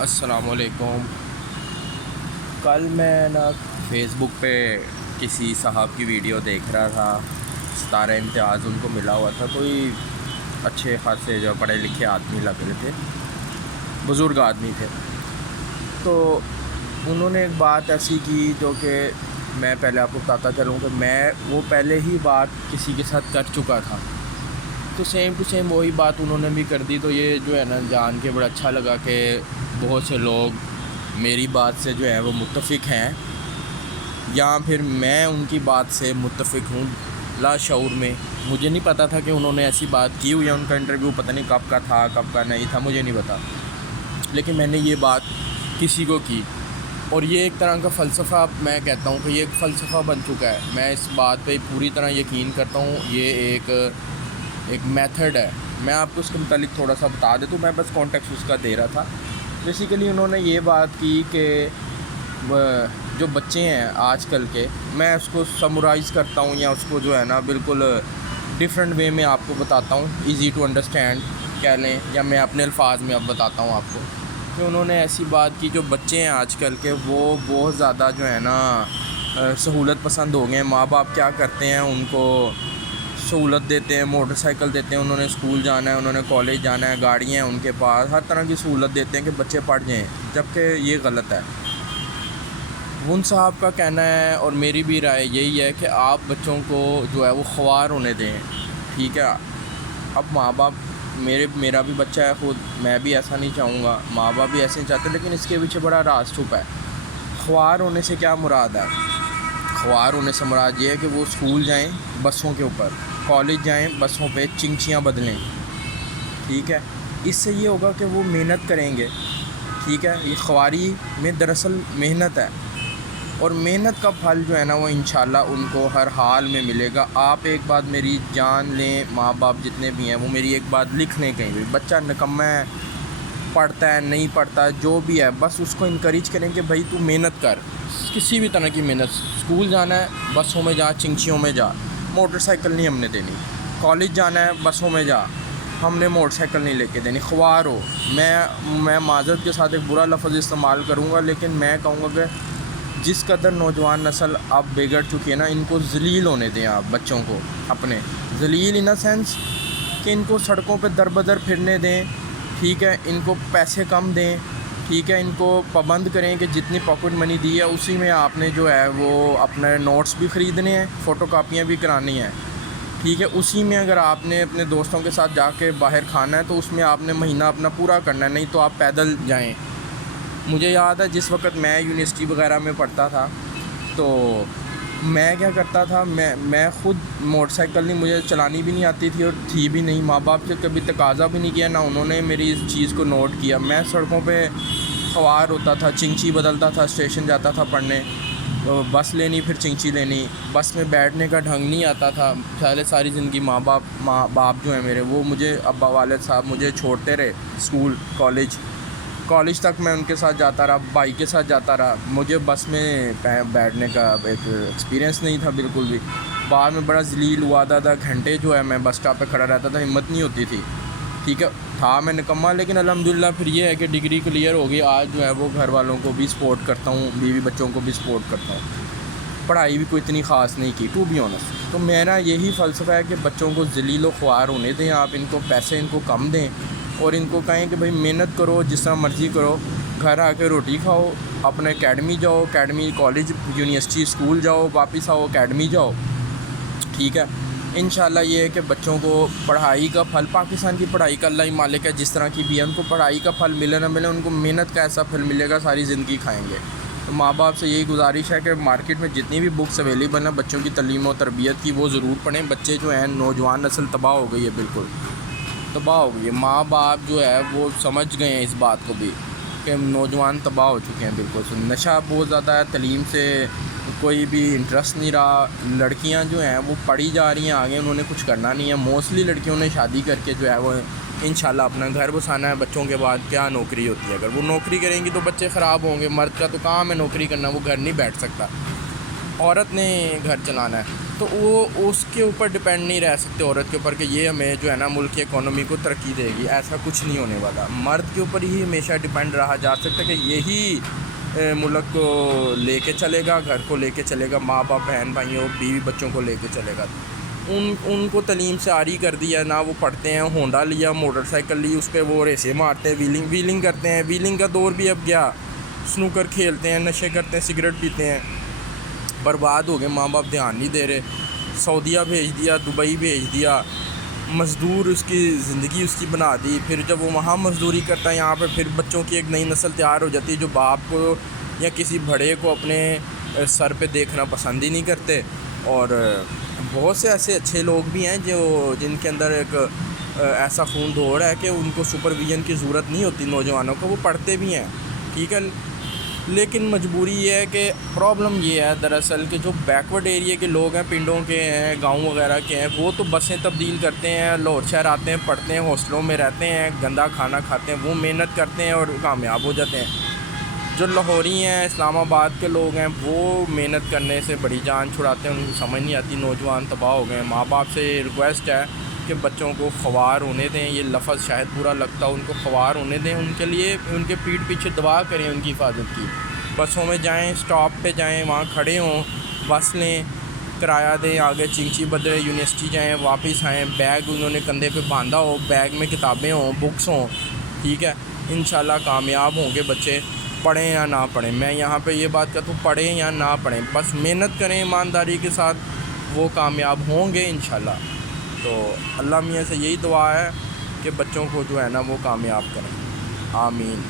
السلام علیکم۔ کل میں فیس بک پہ کسی صاحب کی ویڈیو دیکھ رہا تھا، 17 امتیاز ان کو ملا ہوا تھا، کوئی اچھے خاصے جو پڑھے لکھے آدمی لگ رہے تھے، بزرگ آدمی تھے۔ تو انہوں نے ایک بات ایسی کی جو کہ میں پہلے آپ کو بتاتا چلوں کہ میں وہ پہلے ہی بات کسی کے ساتھ کر چکا تھا، تو سیم ٹو سیم وہی بات انہوں نے بھی کر دی۔ تو یہ جو ہے نا جان کے بڑا اچھا لگا کہ بہت سے لوگ میری بات سے جو ہے وہ متفق ہیں، یا پھر میں ان کی بات سے متفق ہوں لاشعور میں۔ مجھے نہیں پتہ تھا کہ انہوں نے ایسی بات کی ہوئی ہے، ان کا انٹرویو پتہ نہیں کب کا تھا کب کا نہیں تھا، مجھے نہیں پتہ، لیکن میں نے یہ بات کسی کو کی، اور یہ ایک طرح کا فلسفہ، میں کہتا ہوں کہ یہ ایک فلسفہ بن چکا ہے۔ میں اس بات پہ پوری طرح یقین کرتا ہوں، یہ ایک میتھڈ ہے۔ میں آپ کو اس کے متعلق تھوڑا سا بتا دیتا ہوں، میں بس کانٹیکسٹ اس کا دے رہا تھا۔ بیسیکلی انہوں نے یہ بات کی کہ جو بچے ہیں آج کل کے، میں اس کو سمرائز کرتا ہوں یا اس کو جو ہے نا بالکل ڈفرینٹ وے میں آپ کو بتاتا ہوں، ایزی ٹو انڈرسٹینڈ کہہ لیں، یا میں اپنے الفاظ میں اب بتاتا ہوں آپ کو کہ انہوں نے ایسی بات کی، جو بچے ہیں آج کل کے وہ بہت زیادہ جو ہے نا سہولت پسند ہو گئے ہیں۔ ماں باپ کیا کرتے ہیں، ان کو سہولت دیتے ہیں، موٹر سائیکل دیتے ہیں، انہوں نے اسکول جانا ہے، انہوں نے کالج جانا ہے، گاڑیاں ہیں ان کے پاس، ہر طرح کی سہولت دیتے ہیں کہ بچے پڑھ جائیں، جبکہ یہ غلط ہے۔ ان صاحب کا کہنا ہے اور میری بھی رائے یہی ہے کہ آپ بچوں کو جو ہے وہ خوار ہونے دیں، ٹھیک ہے۔ اب ماں باپ، میرا بھی بچہ ہے خود، میں بھی ایسا نہیں چاہوں گا، ماں باپ بھی ایسے نہیں چاہتے، لیکن اس کے پیچھے بڑا راز چھپا ہے۔ خوار ہونے سے کیا مراد ہے؟ خوار ہونے سے مراد یہ ہے کہ وہ اسکول جائیں بسوں کے اوپر، کالج جائیں بسوں پہ، چنگچیاں بدلیں، ٹھیک ہے۔ اس سے یہ ہوگا کہ وہ محنت کریں گے، ٹھیک ہے۔ یہ خواری میں دراصل محنت ہے، اور محنت کا پھل جو ہے نا وہ انشاءاللہ ان کو ہر حال میں ملے گا۔ آپ ایک بات میری جان لیں، ماں باپ جتنے بھی ہیں وہ میری ایک بات لکھ لیں کہیں بھی، بچہ نکمہ ہے، پڑھتا ہے نہیں پڑھتا جو بھی ہے، بس اس کو انکریج کریں کہ بھائی تو محنت کر، کسی بھی طرح کی محنت۔ اسکول جانا ہے بسوں میں جا، چنگچیوں میں جا، موٹر سائیکل نہیں ہم نے دینی۔ کالج جانا ہے بسوں میں جا، ہم نے موٹر سائیکل نہیں لے کے دینی۔ خوار ہو، میں معذرت کے ساتھ ایک برا لفظ استعمال کروں گا، لیکن میں کہوں گا کہ جس قدر نوجوان نسل اب بگڑ چکی ہے نا، ان کو ذلیل ہونے دیں آپ بچوں کو اپنے، ذلیل ان اے سینس کہ ان کو سڑکوں پہ در بدر پھرنے دیں، ٹھیک ہے۔ ان کو پیسے کم دیں، ٹھیک ہے۔ ان کو پابند کریں کہ جتنی پاکٹ منی دی ہے اسی میں آپ نے جو ہے وہ اپنے نوٹس بھی خریدنے ہیں، فوٹو کاپیاں بھی کرانی ہیں، ٹھیک ہے۔ اسی میں اگر آپ نے اپنے دوستوں کے ساتھ جا کے باہر کھانا ہے تو اس میں آپ نے مہینہ اپنا پورا کرنا ہے، نہیں تو آپ پیدل جائیں۔ مجھے یاد ہے جس وقت میں یونیورسٹی وغیرہ میں پڑھتا تھا تو میں کیا کرتا تھا، میں خود موٹر سائیکل نہیں، مجھے چلانی بھی نہیں آتی تھی اور تھی بھی نہیں، ماں باپ سے کبھی تقاضا بھی نہیں کیا، نہ انہوں نے میری اس چیز کو نوٹ کیا۔ میں سڑکوں پہ خوار ہوتا تھا، چنگچی بدلتا تھا، اسٹیشن جاتا تھا پڑھنے، بس لینی پھر چنگچی لینی، بس میں بیٹھنے کا ڈھنگ نہیں آتا تھا۔ پہلے ساری زندگی ماں باپ جو ہیں میرے، وہ مجھے ابا والد صاحب مجھے چھوڑتے رہے، اسکول کالج تک میں ان کے ساتھ جاتا رہا، بائک کے ساتھ جاتا رہا، مجھے بس میں بیٹھنے کا ایک ایکسپیرینس نہیں تھا بالکل بھی۔ بعد میں بڑا ذلیل ہوا تھا، گھنٹے جو ہے میں بس اسٹاپ پہ کھڑا رہتا تھا، ہمت نہیں ہوتی تھی، ٹھیک ہے۔ تھا میں نکمہ، لیکن الحمدللہ پھر یہ ہے کہ ڈگری کلیئر ہو گئی، آج جو ہے وہ گھر والوں کو بھی سپورٹ کرتا ہوں، بیوی بچوں کو بھی سپورٹ کرتا ہوں، پڑھائی بھی کوئی اتنی خاص نہیں کی، ٹو بی آنیسٹ۔ تو میرا یہی فلسفہ ہے کہ بچوں کو ذلیل و خوار ہونے دیں آپ، ان کو پیسے ان کو کم دیں، اور ان کو کہیں کہ بھائی محنت کرو، جس طرح مرضی کرو، گھر آ کے روٹی کھاؤ، اپنے اکیڈمی جاؤ، اکیڈمی کالج یونیورسٹی اسکول جاؤ، واپس آؤ اکیڈمی جاؤ، ٹھیک ہے۔ انشاءاللہ یہ ہے کہ بچوں کو پڑھائی کا پھل، پاکستان کی پڑھائی کا اللہ ہی مالک ہے، جس طرح کی بھی ہے، ان کو پڑھائی کا پھل ملے نہ ملے، ان کو محنت کا ایسا پھل ملے گا، ساری زندگی کھائیں گے۔ تو ماں باپ سے یہی گزارش ہے کہ مارکیٹ میں جتنی بھی بکس اویلیبل ہیں بچوں کی تعلیم و تربیت کی، وہ ضرور پڑھیں۔ بچے جو ہیں، نوجوان نسل تباہ ہو گئی ہے، بالکل تباہ ہو گئی ہے۔ ماں باپ جو ہے وہ سمجھ گئے ہیں اس بات کو بھی کہ نوجوان تباہ ہو چکے ہیں، بالکل نشہ بہت زیادہ ہے، تعلیم سے کوئی بھی انٹرسٹ نہیں رہا۔ لڑکیاں جو ہیں وہ پڑھی جا رہی ہیں آگے، انہوں نے کچھ کرنا نہیں ہے، موسٹلی لڑکیوں نے شادی کر کے جو ہے وہ انشاءاللہ اپنا گھر بسانا ہے۔ بچوں کے بعد کیا نوکری ہوتی ہے؟ اگر وہ نوکری کریں گی تو بچے خراب ہوں گے۔ مرد کا تو کام ہے نوکری کرنا، وہ گھر نہیں بیٹھ سکتا، عورت نے گھر چلانا ہے۔ تو وہ اس کے اوپر ڈپینڈ نہیں رہ سکتے عورت کے اوپر کہ یہ ہمیں جو ہے نا ملک کی اکانومی کو ترقی دے گی. ایسا کچھ نہیں ہونے والا. مرد کے اوپر ہی ہمیشہ ڈپینڈ رہا جا سکتا ہے کہ یہی ملک کو لے کے چلے گا, گھر کو لے کے چلے گا, ماں باپ بہن بھائیوں بیوی بچوں کو لے کے چلے گا. ان کو تعلیم سے عاری کر دیا, نہ وہ پڑھتے ہیں. ہونڈا لیا, موٹر سائیکل لی, اس پہ وہ ریسیں مارتے ہیں, ویلنگ کرتے ہیں. ویلنگ کا دور بھی اب گیا. سنوکر کھیلتے ہیں, نشے کرتے ہیں, سگریٹ پیتے ہیں. برباد ہو گئے, ماں باپ دھیان نہیں دے رہے. سعودیہ بھیج دیا, دبئی بھیج دیا, مزدور اس کی زندگی اس کی بنا دی. پھر جب وہ وہاں مزدوری کرتا ہے یہاں پہ, پھر بچوں کی ایک نئی نسل تیار ہو جاتی ہے جو باپ کو یا کسی بڑے کو اپنے سر پہ دیکھنا پسند ہی نہیں کرتے. اور بہت سے ایسے اچھے لوگ بھی ہیں جن کے اندر ایک ایسا خون دوڑ ہے کہ ان کو سپرویژن کی ضرورت نہیں ہوتی نوجوانوں کو, وہ پڑھتے بھی ہیں, ٹھیک ہے. لیکن مجبوری یہ ہے کہ پرابلم یہ ہے دراصل کہ جو بیکورڈ ایریے کے لوگ ہیں, پنڈوں کے ہیں, گاؤں وغیرہ کے ہیں, وہ تو بسیں تبدیل کرتے ہیں, لاہور شہر آتے ہیں, پڑھتے ہیں, ہاسٹلوں میں رہتے ہیں, گندا کھانا کھاتے ہیں, وہ محنت کرتے ہیں اور کامیاب ہو جاتے ہیں. جو لاہوری ہیں, اسلام آباد کے لوگ ہیں, وہ محنت کرنے سے بڑی جان چھڑاتے ہیں, ان کو سمجھ نہیں آتی. نوجوان تباہ ہو گئے. ماں باپ سے ریکویسٹ ہے کہ بچوں کو خوار ہونے دیں. یہ لفظ شاید برا لگتا ہو, ان کو خوار ہونے دیں. ان کے لیے ان کے پیٹھ پیچھے دعا کریں ان کی حفاظت کی. بسوں میں جائیں, اسٹاپ پہ جائیں, وہاں کھڑے ہوں, بس لیں, کرایہ دیں, آگے چنچی بدرے یونیورسٹی جائیں, واپس آئیں, بیگ انہوں نے کندھے پہ باندھا ہو, بیگ میں کتابیں ہوں, بکس ہوں, ٹھیک ہے. انشاءاللہ کامیاب ہوں گے بچے, پڑھیں یا نہ پڑھیں. میں یہاں پہ یہ بات کرتا ہوں, پڑھیں یا نہ پڑھیں, بس محنت کریں ایمانداری کے ساتھ, وہ کامیاب ہوں گے انشاءاللہ. تو اللہ میاں سے یہی دعا ہے کہ بچوں کو جو ہے نا وہ کامیاب کریں. آمین.